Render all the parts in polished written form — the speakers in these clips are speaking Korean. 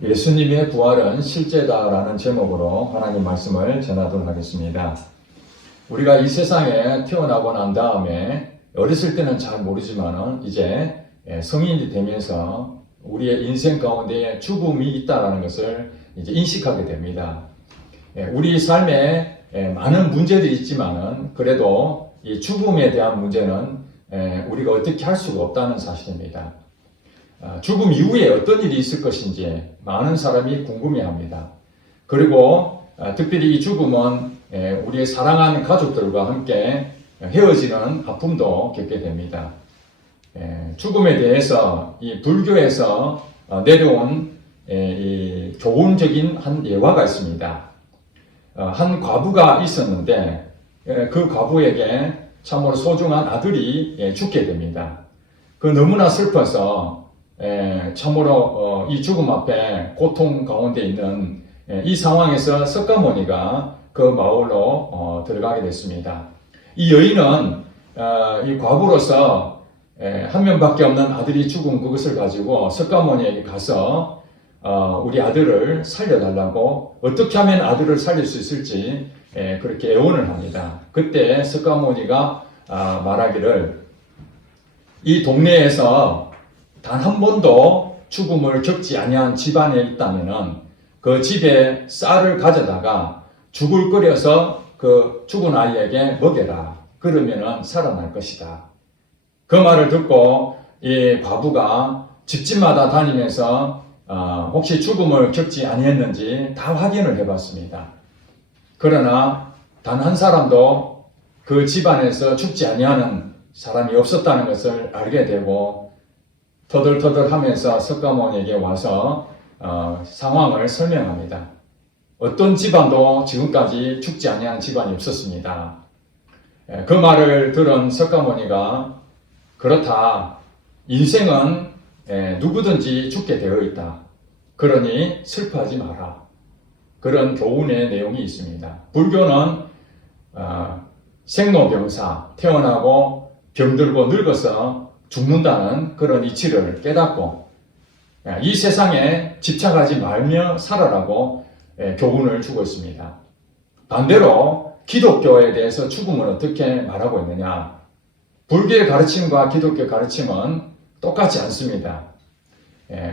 예수님의 부활은 실제다라는 제목으로 하나님 말씀을 전하도록 하겠습니다. 우리가 이 세상에 태어나고 난 다음에 어렸을 때는 잘 모르지만은 이제 성인이 되면서 우리의 인생 가운데 죽음이 있다라는 것을 이제 인식하게 됩니다. 우리 삶에 많은 문제들이 있지만은 그래도 이 죽음에 대한 문제는 우리가 어떻게 할 수가 없다는 사실입니다. 죽음 이후에 어떤 일이 있을 것인지 많은 사람이 궁금해합니다. 그리고 특별히 이 죽음은 우리의 사랑하는 가족들과 함께 헤어지는 아픔도 겪게 됩니다. 죽음에 대해서 이 불교에서 내려온 이 교훈적인 한 예화가 있습니다. 한 과부가 있었는데 그 과부에게 참으로 소중한 아들이 죽게 됩니다. 그 너무나 슬퍼서 참으로 이 죽음 앞에 고통 가운데 있는 이 상황에서 석가모니가 그 마을로 들어가게 됐습니다. 이 여인은 이 과부로서 한 명밖에 없는 아들이 죽은 그것을 가지고 석가모니에게 가서 우리 아들을 살려달라고 어떻게 하면 아들을 살릴 수 있을지 그렇게 애원을 합니다. 그때 석가모니가 말하기를 이 동네에서 단 한 번도 죽음을 겪지 아니한 집안에 있다면은 그 집에 쌀을 가져다가 죽을 끓여서 그 죽은 아이에게 먹여라. 그러면은 살아날 것이다. 그 말을 듣고 이 과부가 집집마다 다니면서 혹시 죽음을 겪지 아니했는지 다 확인을 해봤습니다. 그러나 단 한 사람도 그 집안에서 죽지 아니하는 사람이 없었다는 것을 알게 되고 터덜터덜 하면서 석가모니에게 와서 상황을 설명합니다. 어떤 집안도 지금까지 죽지 아니하는 집안이 없었습니다. 그 말을 들은 석가모니가 그렇다. 인생은 누구든지 죽게 되어 있다. 그러니 슬퍼하지 마라. 그런 교훈의 내용이 있습니다. 불교는 생로병사, 태어나고 병들고 늙어서 죽는다는 그런 이치를 깨닫고 이 세상에 집착하지 말며 살아라고 교훈을 주고 있습니다. 반대로 기독교에 대해서 죽음을 어떻게 말하고 있느냐? 불교의 가르침과 기독교의 가르침은 똑같지 않습니다.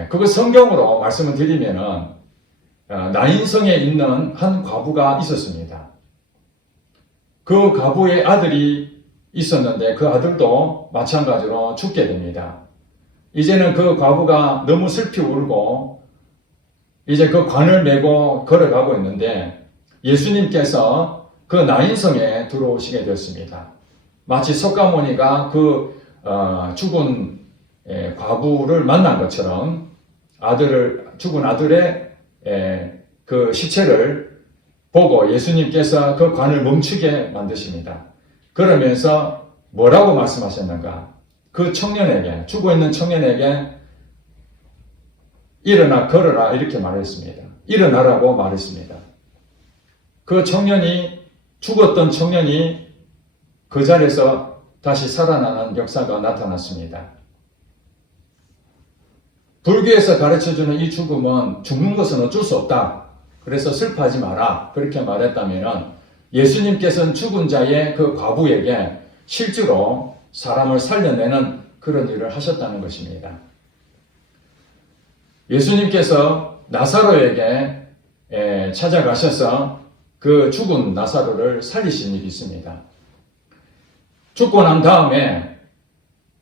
그거 성경으로 말씀을 드리면은 나인성에 있는 한 과부가 있었습니다. 그 과부의 아들이 있었는데 그 아들도 마찬가지로 죽게 됩니다. 이제는 그 과부가 너무 슬피 울고 이제 그 관을 메고 걸어가고 있는데 예수님께서 그 나인성에 들어오시게 되었습니다. 마치 석가모니가 그 죽은 과부를 만난 것처럼 죽은 아들의 그 시체를 보고 예수님께서 그 관을 멈추게 만드십니다. 그러면서 뭐라고 말씀하셨는가? 그 청년에게, 죽어 있는 청년에게 일어나 걸어라 이렇게 말했습니다. 일어나라고 말했습니다. 그 청년이, 죽었던 청년이 그 자리에서 다시 살아나는 역사가 나타났습니다. 불교에서 가르쳐주는 이 죽음은 죽는 것은 어쩔 수 없다. 그래서 슬퍼하지 마라. 그렇게 말했다면 예수님께서는 죽은 자의 그 과부에게 실제로 사람을 살려내는 그런 일을 하셨다는 것입니다. 예수님께서 나사로에게 찾아가셔서 그 죽은 나사로를 살리신 일이 있습니다. 죽고 난 다음에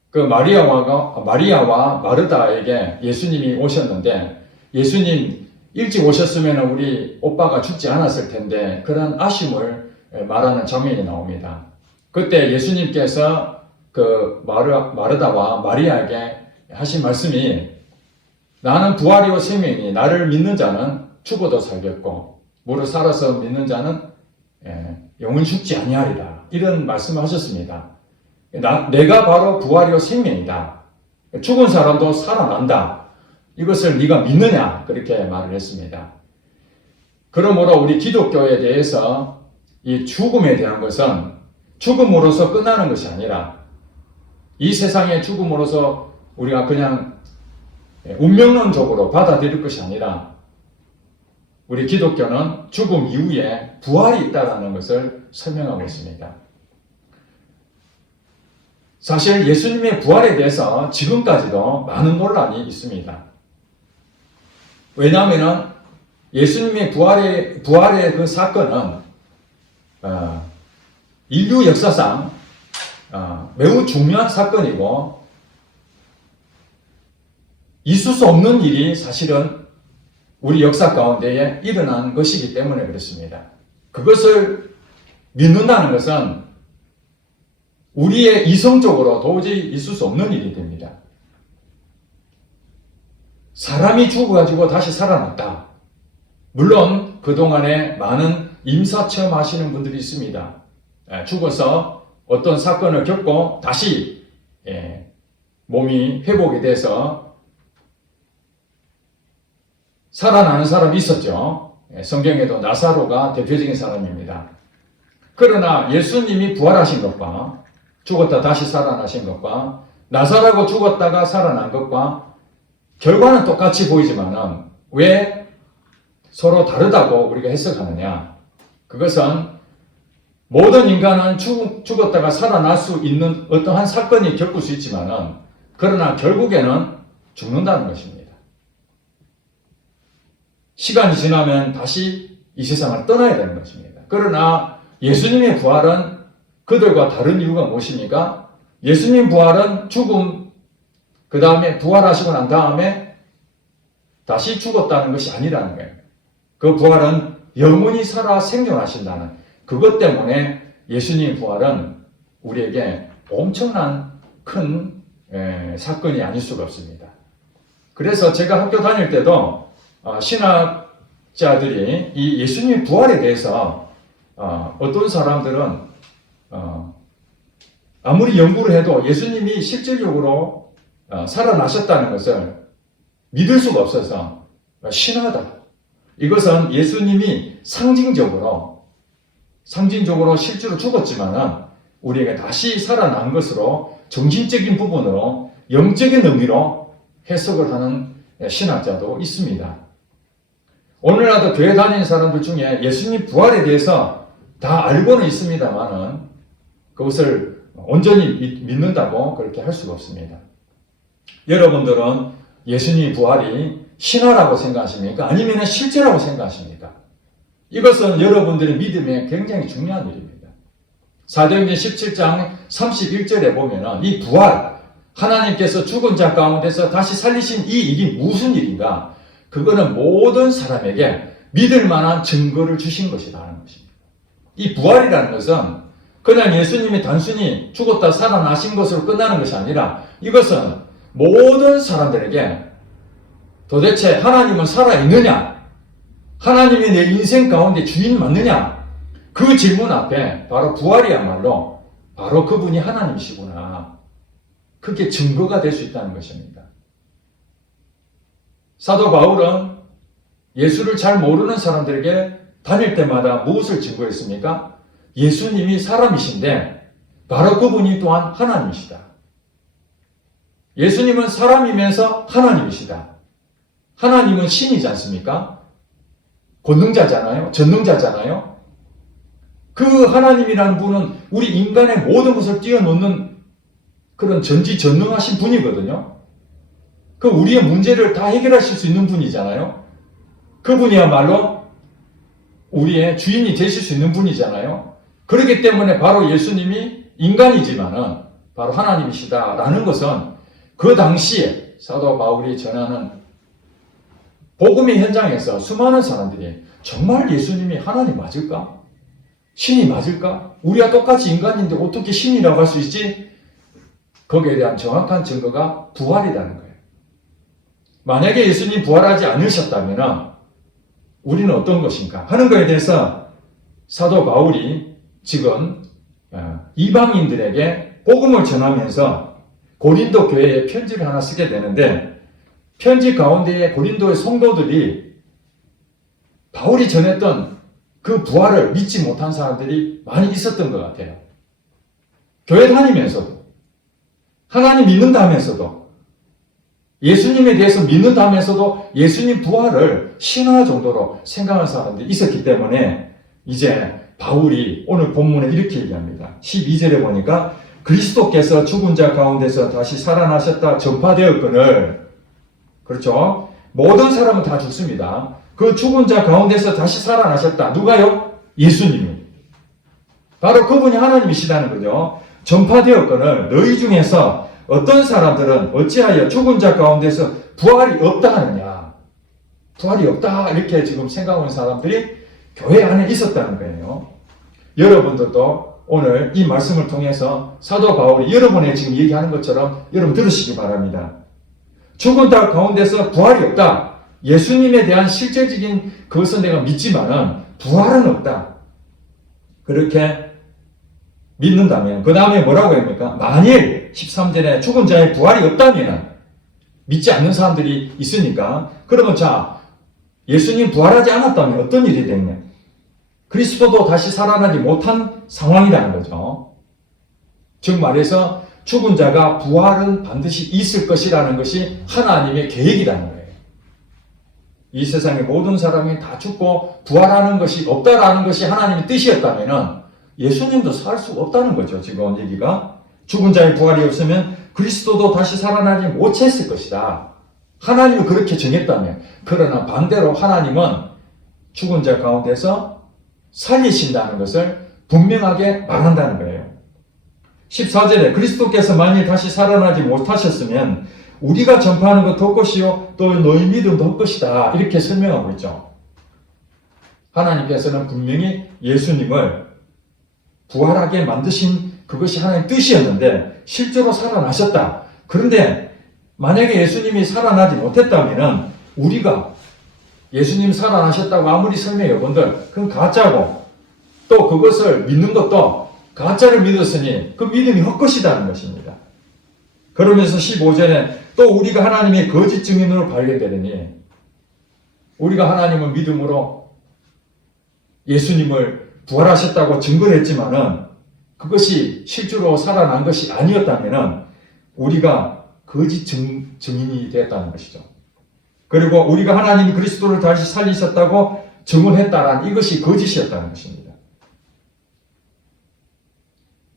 그 마리아와 마르다에게 예수님이 오셨는데 예수님 일찍 오셨으면 우리 오빠가 죽지 않았을 텐데 그런 아쉬움을 말하는 장면이 나옵니다. 그때 예수님께서 그 마르다와 마리아에게 하신 말씀이 나는 부활이요 생명이니 나를 믿는 자는 죽어도 살겠고 무릇 살아서 믿는 자는 영원히 죽지 아니하리라. 이런 말씀을 하셨습니다. 내가 바로 부활이요 생명이다. 죽은 사람도 살아난다. 이것을 네가 믿느냐? 그렇게 말을 했습니다. 그러므로 우리 기독교에 대해서 이 죽음에 대한 것은 죽음으로서 끝나는 것이 아니라 이 세상의 죽음으로서 우리가 그냥 운명론적으로 받아들일 것이 아니라 우리 기독교는 죽음 이후에 부활이 있다는 것을 설명하고 있습니다. 사실 예수님의 부활에 대해서 지금까지도 많은 논란이 있습니다. 왜냐하면 예수님의 부활의 그 사건은 인류 역사상 매우 중요한 사건이고 있을 수 없는 일이 사실은 우리 역사 가운데에 일어난 것이기 때문에 그렇습니다. 그것을 믿는다는 것은 우리의 이성적으로 도저히 있을 수 없는 일이 됩니다. 사람이 죽어가지고 다시 살아났다. 물론 그동안에 많은 임사체험 하시는 분들이 있습니다. 죽어서 어떤 사건을 겪고 다시 몸이 회복이 돼서 살아나는 사람이 있었죠. 성경에도 나사로가 대표적인 사람입니다. 그러나 예수님이 부활하신 것과 죽었다 다시 살아나신 것과 나사로가 죽었다가 살아난 것과 결과는 똑같이 보이지만은 왜 서로 다르다고 우리가 해석하느냐? 그것은 모든 인간은 죽었다가 살아날 수 있는 어떠한 사건이 겪을 수 있지만은 그러나 결국에는 죽는다는 것입니다. 시간이 지나면 다시 이 세상을 떠나야 되는 것입니다. 그러나 예수님의 부활은 그들과 다른 이유가 무엇입니까? 예수님 부활은 죽음, 그 다음에 부활하시고 난 다음에 다시 죽었다는 것이 아니라는 거예요. 그 부활은 영원히 살아 생존하신다는 그것 때문에 예수님의 부활은 우리에게 엄청난 큰 사건이 아닐 수가 없습니다. 그래서 제가 학교 다닐 때도 신학자들이 이 예수님의 부활에 대해서 어떤 사람들은 아무리 연구를 해도 예수님이 실질적으로 살아나셨다는 것을 믿을 수가 없어서 신하다. 이것은 예수님이 상징적으로 실제로 죽었지만은 우리에게 다시 살아난 것으로 정신적인 부분으로 영적인 의미로 해석을 하는 신학자도 있습니다. 오늘날도 교회 다니는 사람들 중에 예수님 부활에 대해서 다 알고는 있습니다만은 그것을 온전히 믿는다고 그렇게 할 수가 없습니다. 여러분들은 예수님 부활이 신화라고 생각하십니까? 아니면 실제라고 생각하십니까? 이것은 여러분들의 믿음에 굉장히 중요한 일입니다. 사도행전 17장 31절에 보면은 이 부활, 하나님께서 죽은 자 가운데서 다시 살리신 이 일이 무슨 일인가? 그거는 모든 사람에게 믿을 만한 증거를 주신 것이다 하는 것입니다. 이 부활이라는 것은 그냥 예수님이 단순히 죽었다 살아나신 것으로 끝나는 것이 아니라 이것은 모든 사람들에게 도대체 하나님은 살아있느냐? 하나님이 내 인생 가운데 주인 맞느냐? 그 질문 앞에 바로 부활이야말로 바로 그분이 하나님이시구나. 그게 증거가 될 수 있다는 것입니다. 사도 바울은 예수를 잘 모르는 사람들에게 다닐 때마다 무엇을 증거했습니까? 예수님이 사람이신데 바로 그분이 또한 하나님이시다. 예수님은 사람이면서 하나님이시다. 하나님은 신이지 않습니까? 권능자잖아요. 전능자잖아요. 그 하나님이라는 분은 우리 인간의 모든 것을 뛰어넘는 그런 전지전능하신 분이거든요. 그 우리의 문제를 다 해결하실 수 있는 분이잖아요. 그분이야말로 우리의 주인이 되실 수 있는 분이잖아요. 그렇기 때문에 바로 예수님이 인간이지만은 바로 하나님이시다라는 것은 그 당시에 사도 바울이 전하는 복음의 현장에서 수많은 사람들이 정말 예수님이 하나님 맞을까? 신이 맞을까? 우리와 똑같이 인간인데 어떻게 신이라고 할 수 있지? 거기에 대한 정확한 증거가 부활이라는 거예요. 만약에 예수님 부활하지 않으셨다면 우리는 어떤 것인가 하는 것에 대해서 사도 바울이 지금 이방인들에게 복음을 전하면서 고린도 교회에 편지를 하나 쓰게 되는데 편지 가운데에 고린도의 성도들이 바울이 전했던 그 부활을 믿지 못한 사람들이 많이 있었던 것 같아요. 교회 다니면서도 하나님 믿는다 하면서도 예수님에 대해서 믿는다면서도 예수님 부활을 신화 정도로 생각하는 사람들이 있었기 때문에 이제 바울이 오늘 본문에 이렇게 얘기합니다. 12절에 보니까 그리스도께서 죽은 자 가운데서 다시 살아나셨다 전파되었거늘, 그렇죠? 모든 사람은 다 죽습니다. 그 죽은 자 가운데서 다시 살아나셨다. 누가요? 예수님이. 바로 그분이 하나님이시다는 거죠. 전파되었거늘 너희 중에서 어떤 사람들은 어찌하여 죽은 자 가운데서 부활이 없다 하느냐. 부활이 없다 이렇게 지금 생각하는 사람들이 교회 안에 있었다는 거예요. 여러분들도 오늘 이 말씀을 통해서 사도 바울이 여러분의 지금 얘기하는 것처럼 여러분 들으시기 바랍니다. 죽은 자 가운데서 부활이 없다. 예수님에 대한 실제적인 그것은 내가 믿지만은 부활은 없다. 그렇게 믿는다면 그 다음에 뭐라고 합니까? 만일 13절에 죽은 자의 부활이 없다면 믿지 않는 사람들이 있으니까 그러면 자 예수님 부활하지 않았다면 어떤 일이 되느냐? 그리스도도 다시 살아나지 못한 상황이라는 거죠. 즉 말해서 죽은 자가 부활은 반드시 있을 것이라는 것이 하나님의 계획이라는 거예요. 이 세상의 모든 사람이 다 죽고 부활하는 것이 없다라는 것이 하나님의 뜻이었다면 예수님도 살 수 없다는 거죠. 지금 얘기가. 죽은 자의 부활이 없으면 그리스도도 다시 살아나지 못했을 것이다. 하나님이 그렇게 정했다면. 그러나 반대로 하나님은 죽은 자 가운데서 살리신다는 것을 분명하게 말한다는 거예요. 14절에 그리스도께서 만일 다시 살아나지 못하셨으면 우리가 전파하는 것 헛것이요 또 너희 믿음도 헛것이다. 이렇게 설명하고 있죠. 하나님께서는 분명히 예수님을 부활하게 만드신 그것이 하나님의 뜻이었는데 실제로 살아나셨다. 그런데 만약에 예수님이 살아나지 못했다면 우리가 예수님 살아나셨다고 아무리 설명해 본들 그건 가짜고 또 그것을 믿는 것도 가짜를 믿었으니 그 믿음이 헛것이라는 것입니다. 그러면서 15절에 또 우리가 하나님의 거짓 증인으로 발견되더니 우리가 하나님을 믿음으로 예수님을 부활하셨다고 증거를 했지만은 그것이 실제로 살아난 것이 아니었다면은 우리가 거짓 증인이 되었다는 것이죠. 그리고 우리가 하나님이 그리스도를 다시 살리셨다고 증언했다란 이것이 거짓이었다는 것입니다.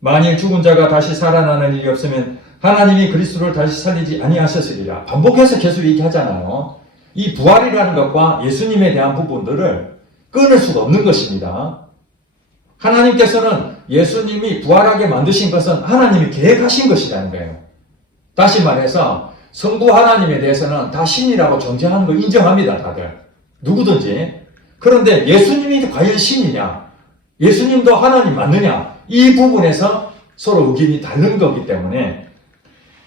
만일 죽은 자가 다시 살아나는 일이 없으면 하나님이 그리스도를 다시 살리지 아니하셨으리라. 반복해서 계속 얘기하잖아요. 이 부활이라는 것과 예수님에 대한 부분들을 끊을 수가 없는 것입니다. 하나님께서는 예수님이 부활하게 만드신 것은 하나님이 계획하신 것이라는 거예요. 다시 말해서 성부 하나님에 대해서는 다 신이라고 존재하는 걸 인정합니다. 다들. 누구든지. 그런데 예수님이 과연 신이냐? 예수님도 하나님 맞느냐? 이 부분에서 서로 의견이 다른 거기 때문에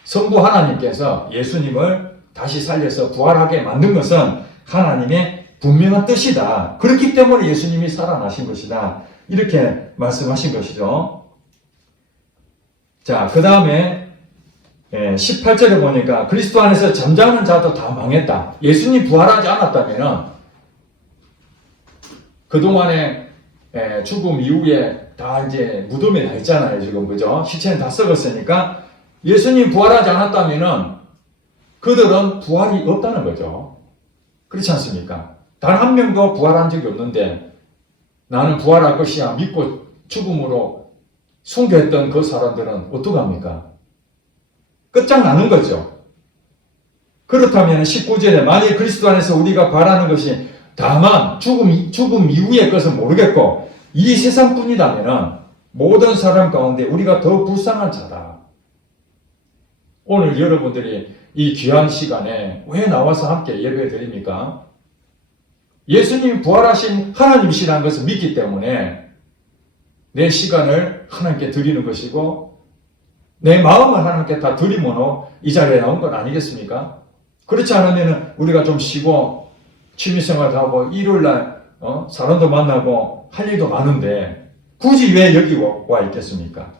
성부 하나님께서 예수님을 다시 살려서 부활하게 만든 것은 하나님의 분명한 뜻이다. 그렇기 때문에 예수님이 살아나신 것이다. 이렇게 말씀하신 것이죠. 자, 그 다음에 18절에 보니까 그리스도 안에서 잠자는 자도 다 망했다. 예수님 부활하지 않았다면 그동안에 죽음 이후에 다 이제 무덤에 다 있잖아요. 지금 그죠? 시체는 다 썩었으니까 예수님 부활하지 않았다면 그들은 부활이 없다는 거죠. 그렇지 않습니까? 단 한 명도 부활한 적이 없는데 나는 부활할 것이야 믿고 죽음으로 순교했던 그 사람들은 어떡합니까? 끝장나는 거죠. 그렇다면 19절에 만일 그리스도 안에서 우리가 바라는 것이 다만 죽음 이후의 것은 모르겠고 이 세상뿐이라면 모든 사람 가운데 우리가 더 불쌍한 자다. 오늘 여러분들이 이 귀한 시간에 왜 나와서 함께 예배 드립니까? 예수님이 부활하신 하나님이시라는 것을 믿기 때문에 내 시간을 하나님께 드리는 것이고 내 마음을 하나님께 다 드리므로 이 자리에 나온 건 아니겠습니까? 그렇지 않으면 우리가 좀 쉬고 취미생활도 하고 일요일날 사람도 만나고 할 일도 많은데 굳이 왜 여기 와 있겠습니까?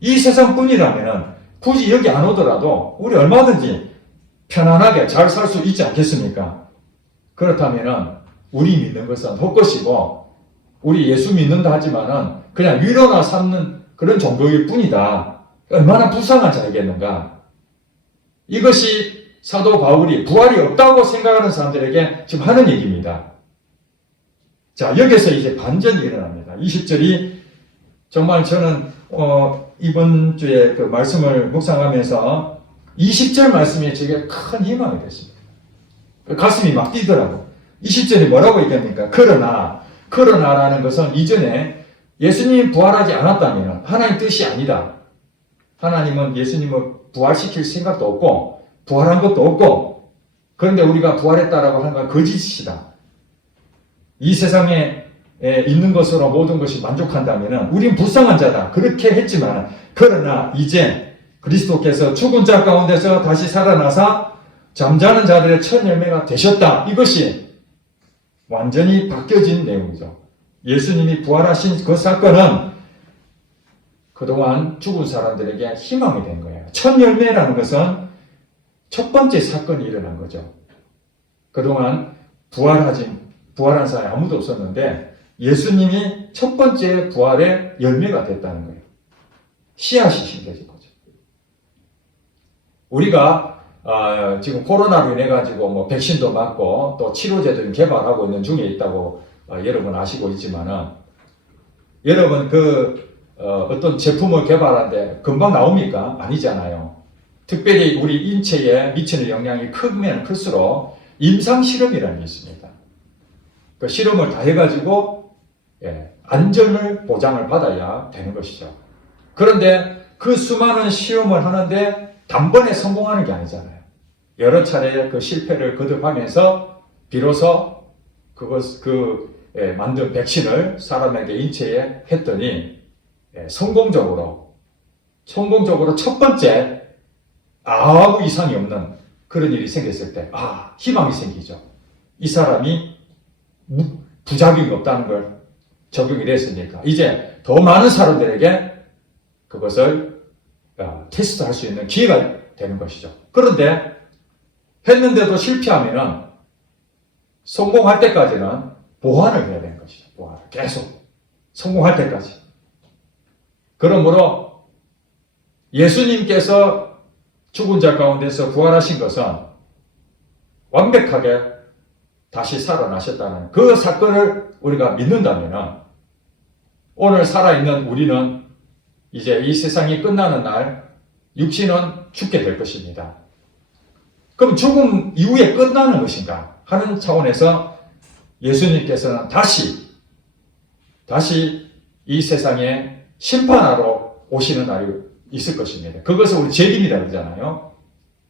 이 세상뿐이라면 굳이 여기 안 오더라도 우리 얼마든지 편안하게 잘 살 수 있지 않겠습니까? 그렇다면 우리 믿는 것은 헛것이고 우리 예수 믿는다 하지만은 그냥 위로나 삼는 그런 정도일 뿐이다. 얼마나 불쌍한 자이겠는가? 이것이 사도 바울이 부활이 없다고 생각하는 사람들에게 지금 하는 얘기입니다. 자, 여기서 이제 반전이 일어납니다. 20절이 정말 저는 이번 주에 그 말씀을 묵상하면서 20절 말씀이 제게 큰 희망이 됐습니다. 가슴이 막 뛰더라고요. 20절이 뭐라고 얘기합니까? 그러나라는 것은 이전에 예수님이 부활하지 않았다면 하나님 뜻이 아니다. 하나님은 예수님을 부활시킬 생각도 없고 부활한 것도 없고, 그런데 우리가 부활했다라고 하는 건 거짓이다. 이 세상에 있는 것으로 모든 것이 만족한다면 우린 불쌍한 자다. 그렇게 했지만, 그러나 이제 그리스도께서 죽은 자 가운데서 다시 살아나사 잠자는 자들의 첫 열매가 되셨다. 이것이 완전히 바뀌어진 내용이죠. 예수님이 부활하신 그 사건은 그동안 죽은 사람들에게 희망이 된 거예요. 첫 열매라는 것은 첫 번째 사건이 일어난 거죠. 그동안 부활한 사람이 아무도 없었는데 예수님이 첫 번째 부활의 열매가 됐다는 거예요. 씨앗이 심겨진 거죠. 우리가 지금 코로나로 인해 가지고 뭐 백신도 맞고 또 치료제도 개발하고 있는 중에 있다고 여러분 아시고 있지만은, 여러분 어떤 제품을 개발하는데 금방 나옵니까? 아니잖아요. 특별히 우리 인체에 미치는 영향이 크면 클수록 임상실험이라는 게 있습니다. 그 실험을 다 해가지고 안전을 보장을 받아야 되는 것이죠. 그런데 그 수많은 시험을 하는데 단번에 성공하는 게 아니잖아요. 여러 차례 그 실패를 거듭하면서 비로소 만든 백신을 사람에게 인체에 했더니 성공적으로 첫 번째 아무 이상이 없는 그런 일이 생겼을 때, 희망이 생기죠. 이 사람이 부작용이 없다는 걸 적용이 됐으니까 이제 더 많은 사람들에게 그것을 테스트할 수 있는 기회가 되는 것이죠. 그런데 했는데도 실패하면은 성공할 때까지는 보완을 해야 되는 것이죠. 보완을 계속 성공할 때까지. 그러므로 예수님께서 죽은 자 가운데서 부활하신 것은 완벽하게 다시 살아나셨다는 그 사건을 우리가 믿는다면 오늘 살아있는 우리는 이제 이 세상이 끝나는 날 육신은 죽게 될 것입니다. 그럼 죽음 이후에 끝나는 것인가 하는 차원에서 예수님께서는 다시 이 세상에 심판하러 오시는 날이 있을 것입니다. 그것을 우리 재림이라 그러잖아요.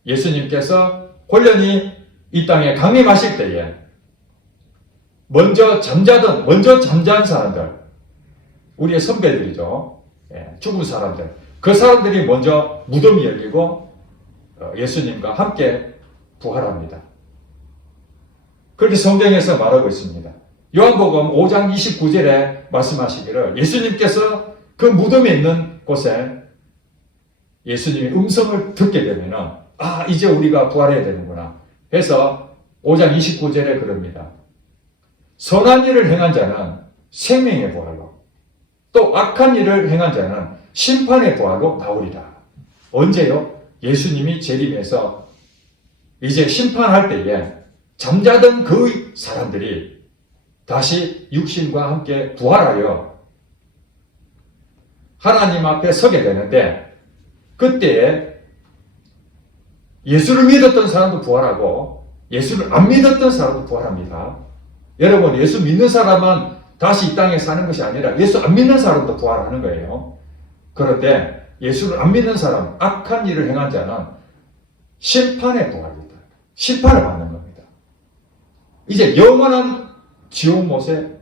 예수님께서 혼련히 이 땅에 강림하실 때에 먼저 잠자한 사람들, 우리의 선배들이죠. 죽은 사람들. 그 사람들이 먼저 무덤이 열리고 예수님과 함께 부활합니다. 그렇게 성경에서 말하고 있습니다. 요한복음 5장 29절에 말씀하시기를 예수님께서 그 무덤에 있는 곳에 예수님의 음성을 듣게 되면은 이제 우리가 부활해야 되는구나 해서 5장 29절에 그럽니다. 선한 일을 행한 자는 생명의 부활로, 또 악한 일을 행한 자는 심판의 부활로 나오리라. 언제요? 예수님이 재림해서 이제 심판할 때에 잠자던 그 사람들이 다시 육신과 함께 부활하여 하나님 앞에 서게 되는데, 그때에 예수를 믿었던 사람도 부활하고 예수를 안 믿었던 사람도 부활합니다. 여러분, 예수 믿는 사람은 다시 이 땅에 사는 것이 아니라 예수 안 믿는 사람도 부활하는 거예요. 그런데 예수를 안 믿는 사람, 악한 일을 행한 자는 심판의 부활입니다. 심판을 받는 겁니다. 이제 영원한 지옥 못에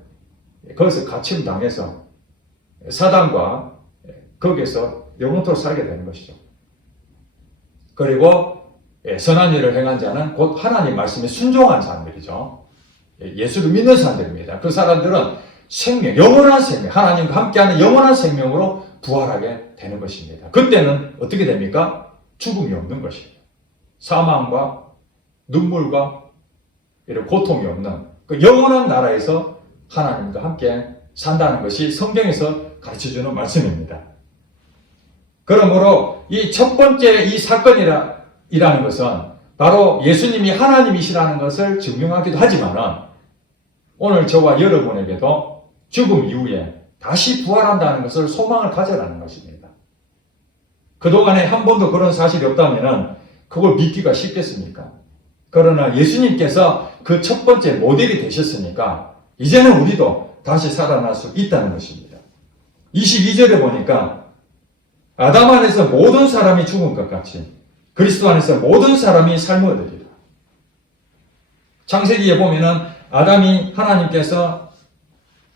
거기서 갇힘 당해서 사단과 거기서 영원토록 살게 되는 것이죠. 그리고 선한 일을 행한 자는 곧 하나님 말씀에 순종한 사람들이죠. 예수를 믿는 사람들입니다. 그 사람들은 생명, 영원한 생명, 하나님과 함께하는 영원한 생명으로 부활하게 되는 것입니다. 그때는 어떻게 됩니까? 죽음이 없는 것입니다. 사망과 눈물과 이런 고통이 없는 그 영원한 나라에서 하나님과 함께 산다는 것이 성경에서 가르쳐주는 말씀입니다. 그러므로 이 첫 번째 이 사건이라는 것은 바로 예수님이 하나님이시라는 것을 증명하기도 하지만 오늘 저와 여러분에게도 죽음 이후에 다시 부활한다는 것을 소망을 가져라는 것입니다. 그동안에 한 번도 그런 사실이 없다면 그걸 믿기가 쉽겠습니까? 그러나 예수님께서 그 첫 번째 모델이 되셨으니까 이제는 우리도 다시 살아날 수 있다는 것입니다. 22절에 보니까 아담 안에서 모든 사람이 죽은 것 같이 그리스도 안에서 모든 사람이 삶을 얻으리라. 창세기에 보면은 아담이 하나님께서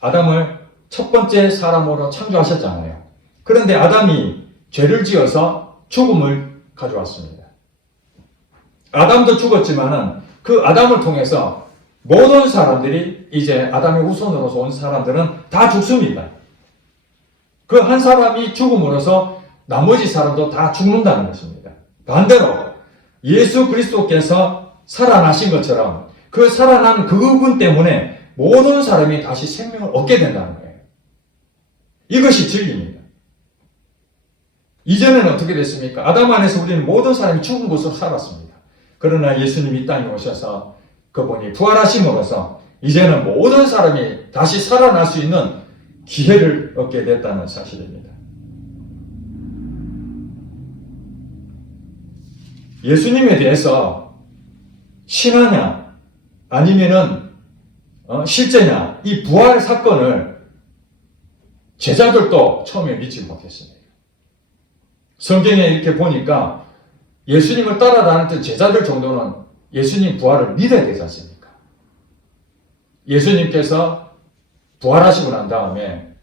아담을 첫 번째 사람으로 창조하셨잖아요. 그런데 아담이 죄를 지어서 죽음을 가져왔습니다. 아담도 죽었지만은 그 아담을 통해서 모든 사람들이 이제 아담의 후손으로서 온 사람들은 다 죽습니다. 그 한 사람이 죽음으로써 나머지 사람도 다 죽는다는 것입니다. 반대로 예수 그리스도께서 살아나신 것처럼 그 살아난 그분 때문에 모든 사람이 다시 생명을 얻게 된다는 거예요. 이것이 진리입니다. 이전에는 어떻게 됐습니까? 아담 안에서 우리는 모든 사람이 죽은 곳으로 살았습니다. 그러나 예수님이 이 땅에 오셔서 그분이 부활하심으로써 이제는 모든 사람이 다시 살아날 수 있는 기회를 얻게 됐다는 사실입니다. 예수님에 대해서 신하냐 아니면은 실제냐 이 부활 사건을 제자들도 처음에 믿지 못했습니다. 성경에 이렇게 보니까 예수님을 따라다녔던 제자들 정도는 예수님 부활을 믿어야 되지 않습니까? 예수님께서 부활하시고 난 다음에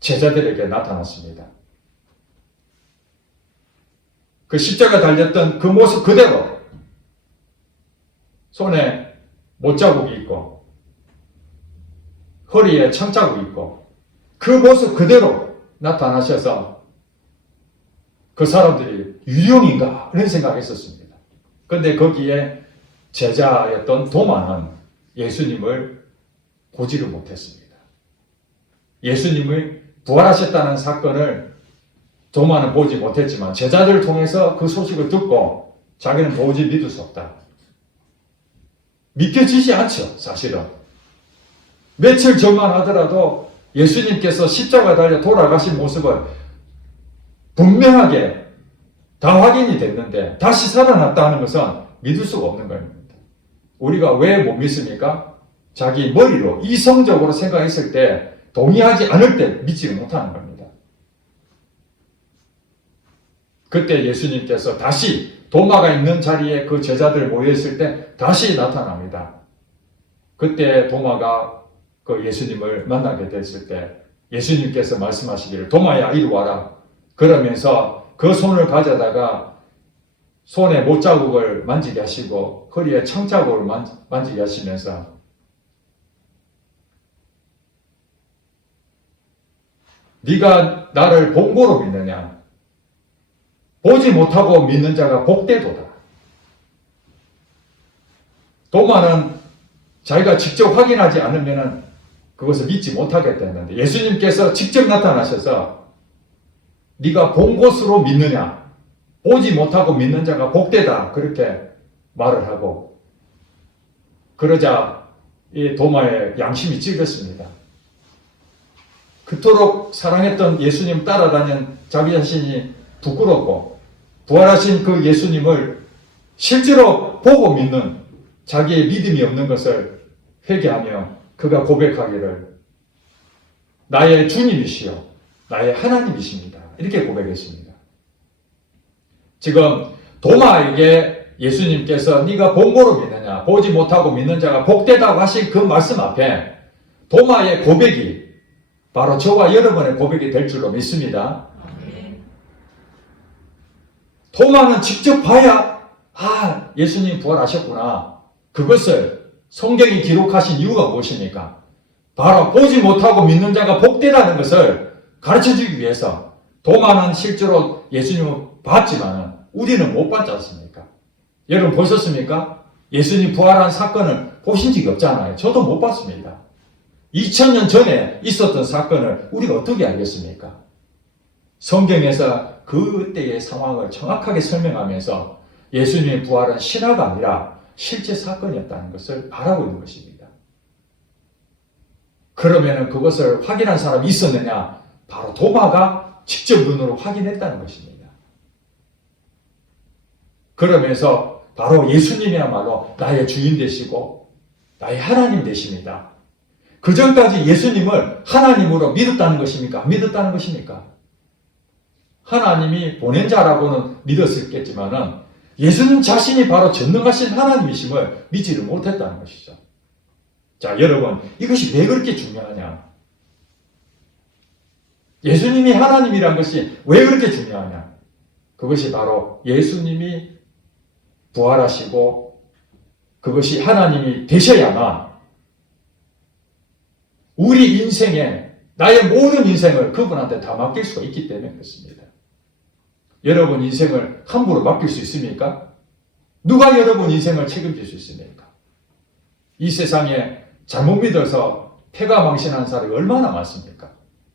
제자들에게 나타났습니다. 그 십자가 달렸던 그 모습 그대로 손에 못자국이 있고 허리에 창자국이 있고 그 모습 그대로 나타나셔서 그 사람들이 유령인가 이런 생각했었습니다. 그런데 거기에 제자였던 도마는 예수님을 보지를 못했습니다. 예수님을 부활하셨다는 사건을 도마는 보지 못했지만 제자들을 통해서 그 소식을 듣고 자기는 도저히 믿을 수 없다. 믿겨지지 않죠, 사실은. 며칠 전만 하더라도 예수님께서 십자가 달려 돌아가신 모습을 분명하게 다 확인이 됐는데 다시 살아났다는 것은 믿을 수가 없는 겁니다. 우리가 왜 못 믿습니까? 자기 머리로 이성적으로 생각했을 때 동의하지 않을 때 믿지를 못하는 겁니다. 그때 예수님께서 다시 도마가 있는 자리에 그 제자들 모여있을 때 다시 나타납니다. 그때 도마가 그 예수님을 만나게 됐을 때 예수님께서 말씀하시기를 도마야 이리 와라. 그러면서 그 손을 가져다가 손에 못자국을 만지게 하시고 허리에 창자국을 만지게 하시면서 네가 나를 본고로 믿느냐? 보지 못하고 믿는 자가 복되도다. 도마는 자기가 직접 확인하지 않으면 그것을 믿지 못하겠다 했는데 예수님께서 직접 나타나셔서 네가 본 것으로 믿느냐? 보지 못하고 믿는 자가 복되다. 그렇게 말을 하고 그러자 이 도마의 양심이 찔렸습니다. 그토록 사랑했던 예수님 따라다닌 자기 자신이 부끄럽고 부활하신 그 예수님을 실제로 보고 믿는 자기의 믿음이 없는 것을 회개하며 그가 고백하기를 나의 주님이시여 나의 하나님이십니다. 이렇게 고백했습니다. 지금 도마에게 예수님께서 네가 본고로 믿느냐 보지 못하고 믿는 자가 복되다고 하신 그 말씀 앞에 도마의 고백이 바로 저와 여러분의 고백이 될 줄로 믿습니다. 도마는 직접 봐야 예수님 부활하셨구나. 그것을 성경이 기록하신 이유가 무엇입니까? 바로 보지 못하고 믿는 자가 복되다는 것을 가르쳐주기 위해서 도마는 실제로 예수님을 봤지만 우리는 못 봤지 않습니까? 여러분 보셨습니까? 예수님 부활한 사건을 보신 적이 없잖아요. 저도 못 봤습니다. 2000년 전에 있었던 사건을 우리가 어떻게 알겠습니까? 성경에서 그때의 상황을 정확하게 설명하면서 예수님의 부활은 신화가 아니라 실제 사건이었다는 것을 말하고 있는 것입니다. 그러면 그것을 확인한 사람이 있었느냐? 바로 도마가 직접 눈으로 확인했다는 것입니다. 그러면서 바로 예수님이야말로 나의 주인 되시고 나의 하나님 되십니다. 그 전까지 예수님을 하나님으로 믿었다는 것입니까? 안 믿었다는 것입니까? 하나님이 보낸 자라고는 믿었겠지만은 예수님 자신이 바로 전능하신 하나님이심을 믿지를 못했다는 것이죠. 자, 여러분, 이것이 왜 그렇게 중요하냐? 예수님이 하나님이란 것이 왜 그렇게 중요하냐? 그것이 바로 예수님이 부활하시고 그것이 하나님이 되셔야만 우리 인생에 나의 모든 인생을 그분한테 다 맡길 수가 있기 때문에 그렇습니다. 여러분 인생을 함부로 맡길 수 있습니까? 누가 여러분 인생을 책임질 수 있습니까? 이 세상에 잘못 믿어서 패가 망신한 사람이 얼마나 많습니까?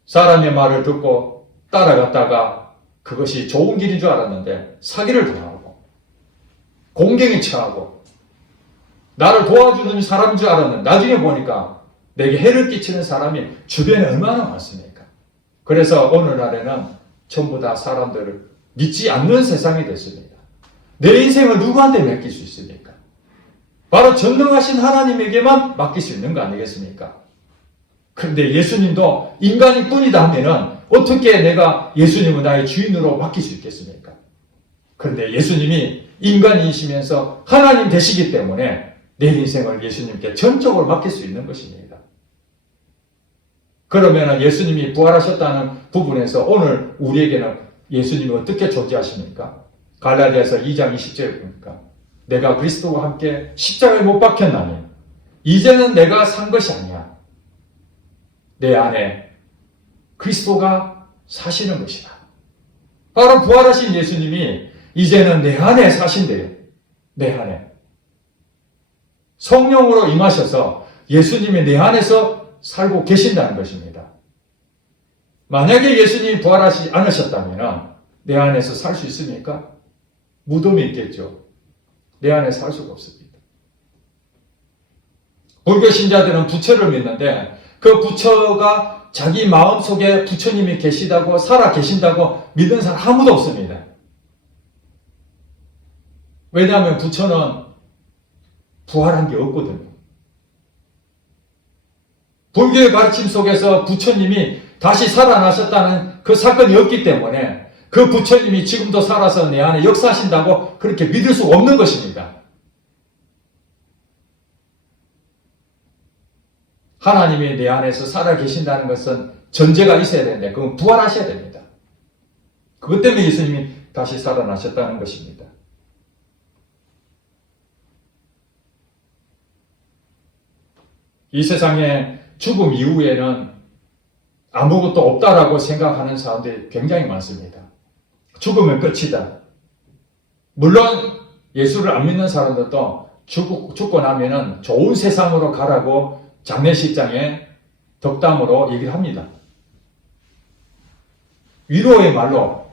사람의 말을 듣고 따라갔다가 그것이 좋은 길인 줄 알았는데 사기를 당하고 공경에 처하고 나를 도와주는 사람인 줄 알았는데 나중에 보니까 내게 해를 끼치는 사람이 주변에 얼마나 많습니까? 그래서 오늘날에는 전부 다 사람들을 믿지 않는 세상이 됐습니다. 내 인생을 누구한테 맡길 수 있습니까? 바로 전능하신 하나님에게만 맡길 수 있는 거 아니겠습니까? 그런데 예수님도 인간일 뿐이다 하면은 어떻게 내가 예수님을 나의 주인으로 맡길 수 있겠습니까? 그런데 예수님이 인간이시면서 하나님 되시기 때문에 내 인생을 예수님께 전적으로 맡길 수 있는 것입니다. 그러면 예수님이 부활하셨다는 부분에서 오늘 우리에게는 예수님이 어떻게 존재하십니까? 갈라디아서 2장 20절에 보니까 내가 그리스도와 함께 십자가에 못 박혔나니 이제는 내가 산 것이 아니야. 내 안에 그리스도가 사시는 것이다. 바로 부활하신 예수님이 이제는 내 안에 사신대요. 내 안에. 성령으로 임하셔서 예수님이 내 안에서 살고 계신다는 것입니다. 만약에 예수님이 부활하지 않으셨다면 내 안에서 살 수 있습니까? 무덤이 있겠죠. 내 안에 살 수가 없습니다. 불교 신자들은 부처를 믿는데 그 부처가 자기 마음속에 부처님이 계시다고 살아 계신다고 믿는 사람 아무도 없습니다. 왜냐하면 부처는 부활한 게 없거든요. 불교의 가르침 속에서 부처님이 다시 살아나셨다는 그 사건이 없기 때문에 그 부처님이 지금도 살아서 내 안에 역사하신다고 그렇게 믿을 수 없는 것입니다. 하나님이 내 안에서 살아 계신다는 것은 전제가 있어야 되는데 그건 부활하셔야 됩니다. 그것 때문에 예수님이 다시 살아나셨다는 것입니다. 이 세상에 죽음 이후에는 아무것도 없다라고 생각하는 사람들이 굉장히 많습니다. 죽으면 끝이다. 물론 예수를 안 믿는 사람들도 죽고 나면은 좋은 세상으로 가라고 장례식장에 덕담으로 얘기를 합니다. 위로의 말로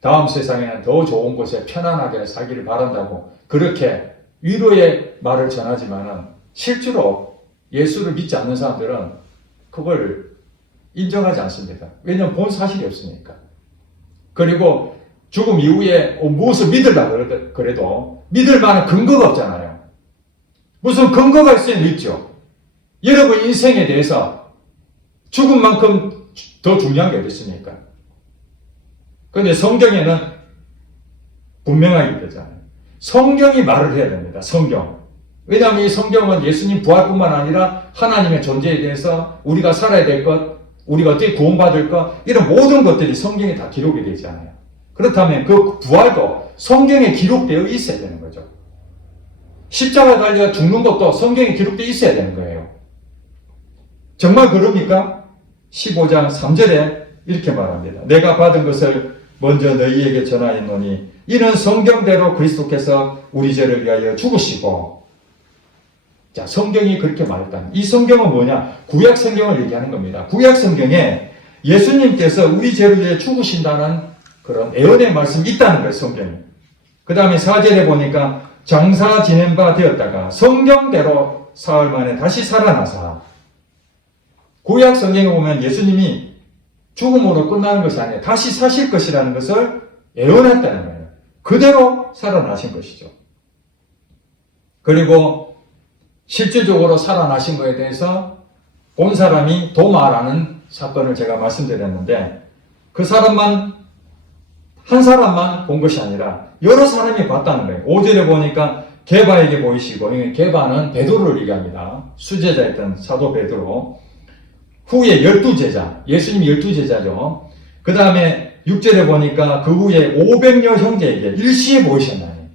다음 세상에는 더 좋은 곳에 편안하게 살기를 바란다고 그렇게 위로의 말을 전하지만은 실제로 예수를 믿지 않는 사람들은 그걸 인정하지 않습니다. 왜냐하면 본 사실이 없으니까. 그리고 죽음 이후에 무엇을 믿으려고 그래도 믿을 만한 근거가 없잖아요. 무슨 근거가 있어야 믿죠. 여러분 인생에 대해서 죽음만큼 더 중요한 게 어디 있습니까? 그런데 성경에는 분명하게 그러잖아요. 성경이 말을 해야 됩니다. 성경. 왜냐하면 이 성경은 예수님 부활뿐만 아니라 하나님의 존재에 대해서 우리가 살아야 될 것, 우리가 어떻게 구원받을 것, 이런 모든 것들이 성경에 다 기록이 되지 않아요. 그렇다면 그 부활도 성경에 기록되어 있어야 되는 거죠. 십자가에 달려 죽는 것도 성경에 기록되어 있어야 되는 거예요. 정말 그럽니까? 15장 3절에 이렇게 말합니다. 내가 받은 것을 먼저 너희에게 전하였노니 이는 성경대로 그리스도께서 우리 죄를 위하여 죽으시고 자, 성경이 그렇게 말했다. 이 성경은 뭐냐? 구약 성경을 얘기하는 겁니다. 구약 성경에 예수님께서 우리 죄를 위해 죽으신다는 그런 애언의 말씀이 있다는 거예요, 성경이. 그 다음에 4절에 보니까 장사 지낸 바 되었다가 성경대로 사흘 만에 다시 살아나사. 구약 성경에 보면 예수님이 죽음으로 끝나는 것이 아니라 다시 사실 것이라는 것을 예언했다는 거예요. 그대로 살아나신 것이죠. 그리고 실질적으로 살아나신 것에 대해서 본 사람이 도마라는 사건을 제가 말씀드렸는데 그 사람만 한 사람만 본 것이 아니라 여러 사람이 봤다는 거예요. 5절에 보니까 게바에게 보이시고, 게바는 베드로를 얘기합니다. 수제자였던 사도 베드로. 후에 12제자, 예수님이 12제자죠. 그 다음에 6절에 보니까 그 후에 500여 형제에게 일시에 보이셨나니.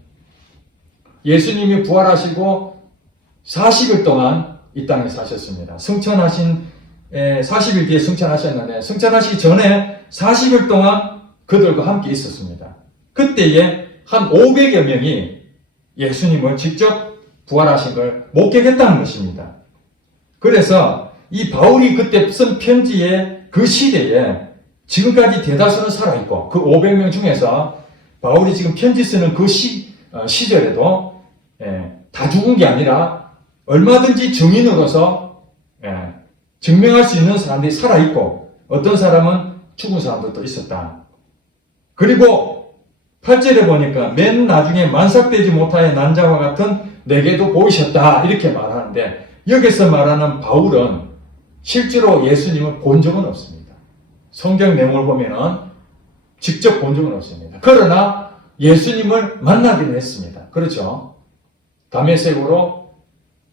예수님이 부활하시고 40일 동안 이 땅에 사셨습니다. 승천하신 40일 뒤에 승천하셨는데 승천하시기 전에 40일 동안 그들과 함께 있었습니다. 그때에 한 500여 명이 예수님을 직접 부활하신 걸 목격했다는 것입니다. 그래서 이 바울이 그때 쓴 편지에 그 시대에 지금까지 대다수는 살아있고 그 500명 중에서 바울이 지금 편지 쓰는 그 시절에도 다 죽은 게 아니라 얼마든지 증인으로서 증명할 수 있는 사람들이 살아있고 어떤 사람은 죽은 사람들도 있었다. 그리고 8절에 보니까 맨 나중에 만삭되지 못하여 난 자와 같은 내게도 보이셨다 이렇게 말하는데 여기서 말하는 바울은 실제로 예수님을 본 적은 없습니다. 성경 내용을 보면은 직접 본 적은 없습니다. 그러나 예수님을 만나기는 했습니다. 그렇죠? 다메섹으로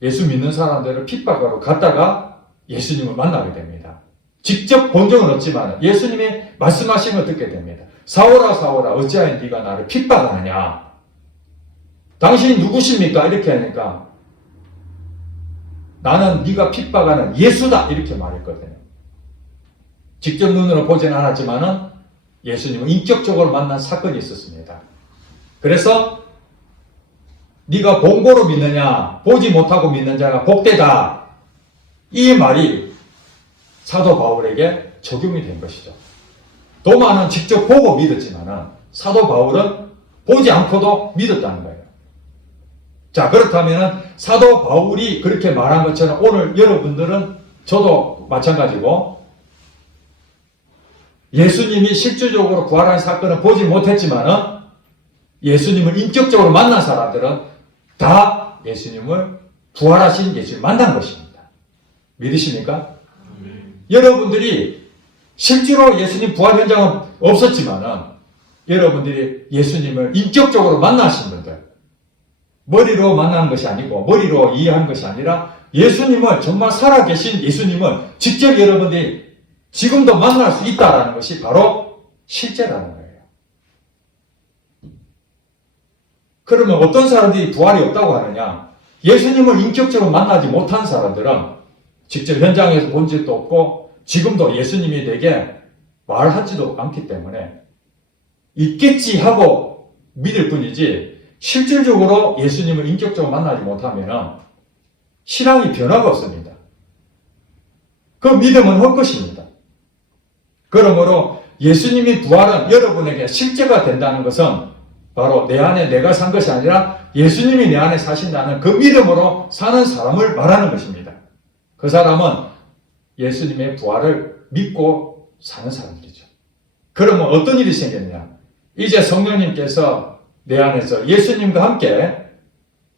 예수 믿는 사람들을 핍박하러 갔다가 예수님을 만나게 됩니다. 직접 본 적은 없지만 예수님이 말씀하시면 듣게 됩니다. 사오라 사오라 어찌하여 네가 나를 핍박하느냐. 당신이 누구십니까? 이렇게 하니까 나는 네가 핍박하는 예수다 이렇게 말했거든요. 직접 눈으로 보지는 않았지만 예수님을 인격적으로 만난 사건이 있었습니다. 그래서 네가 본고로 믿느냐 보지 못하고 믿는 자가 복되다. 이 말이 사도 바울에게 적용이 된 것이죠. 도마는 직접 보고 믿었지만 사도 바울은 보지 않고도 믿었다는 거예요. 자, 그렇다면 사도 바울이 그렇게 말한 것처럼 오늘 여러분들은 저도 마찬가지고 예수님이 실질적으로 부활한 사건을 보지 못했지만 예수님을 인격적으로 만난 사람들은 다 예수님을 부활하신 예수님을 만난 것입니다. 믿으십니까? 여러분들이 실제로 예수님 부활 현장은 없었지만 여러분들이 예수님을 인격적으로 만나신 분들 머리로 만나는 것이 아니고 머리로 이해하는 것이 아니라 예수님을 정말 살아계신 예수님을 직접 여러분들이 지금도 만날 수 있다는 것이 바로 실제라는 거예요. 그러면 어떤 사람들이 부활이 없다고 하느냐? 예수님을 인격적으로 만나지 못한 사람들은 직접 현장에서 본 적도 없고 지금도 예수님이 내게 말하지도 않기 때문에 있겠지 하고 믿을 뿐이지 실질적으로 예수님을 인격적으로 만나지 못하면 신앙이 변화가 없습니다. 그 믿음은 헛것입니다. 그러므로 예수님이 부활은 여러분에게 실제가 된다는 것은 바로 내 안에 내가 산 것이 아니라 예수님이 내 안에 사신다는 그 믿음으로 사는 사람을 말하는 것입니다. 그 사람은 예수님의 부활을 믿고 사는 사람들이죠. 그러면 어떤 일이 생겼냐? 이제 성령님께서 내 안에서 예수님과 함께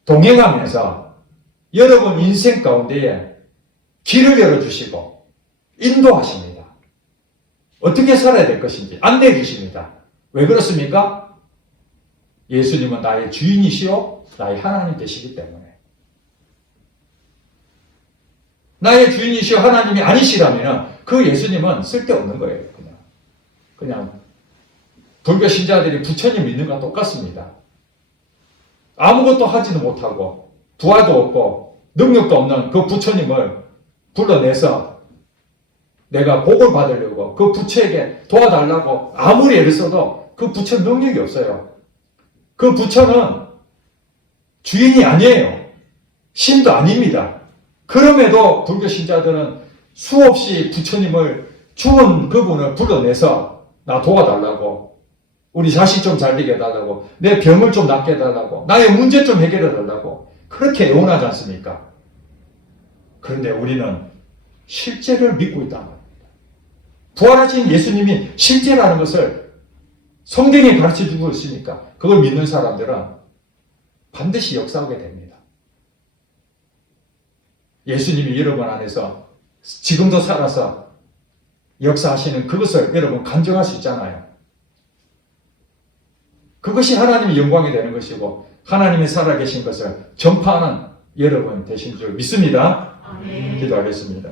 동행하면서 여러분 인생 가운데에 길을 열어주시고 인도하십니다. 어떻게 살아야 될 것인지 안내해 주십니다. 왜 그렇습니까? 예수님은 나의 주인이시오 나의 하나님 되시기 때문에. 나의 주인이시오 하나님이 아니시라면 그 예수님은 쓸데없는 거예요. 그냥 불교 신자들이 부처님 믿는 거랑 똑같습니다. 아무것도 하지도 못하고 부활도 없고 능력도 없는 그 부처님을 불러내서 내가 복을 받으려고 그 부처에게 도와달라고 아무리 애를 써도 그 부처 능력이 없어요. 그 부처는 주인이 아니에요. 신도 아닙니다. 그럼에도 불교 신자들은 수없이 부처님을 죽은 그분을 불러내서 나 도와달라고 우리 자식 좀 잘 되게 해달라고, 내 병을 좀 낫게 해달라고, 나의 문제 좀 해결해 달라고 그렇게 애원하지 않습니까? 그런데 우리는 실제를 믿고 있단 말입니다. 부활하신 예수님이 실제라는 것을 성경에 가르쳐주고 있으니까 그걸 믿는 사람들은 반드시 역사하게 됩니다. 예수님이 여러분 안에서 지금도 살아서 역사하시는 그것을 여러분 간증할 수 있잖아요. 그것이 하나님의 영광이 되는 것이고 하나님이 살아계신 것을 전파하는 여러분 되신 줄 믿습니다. 아멘. 기도하겠습니다.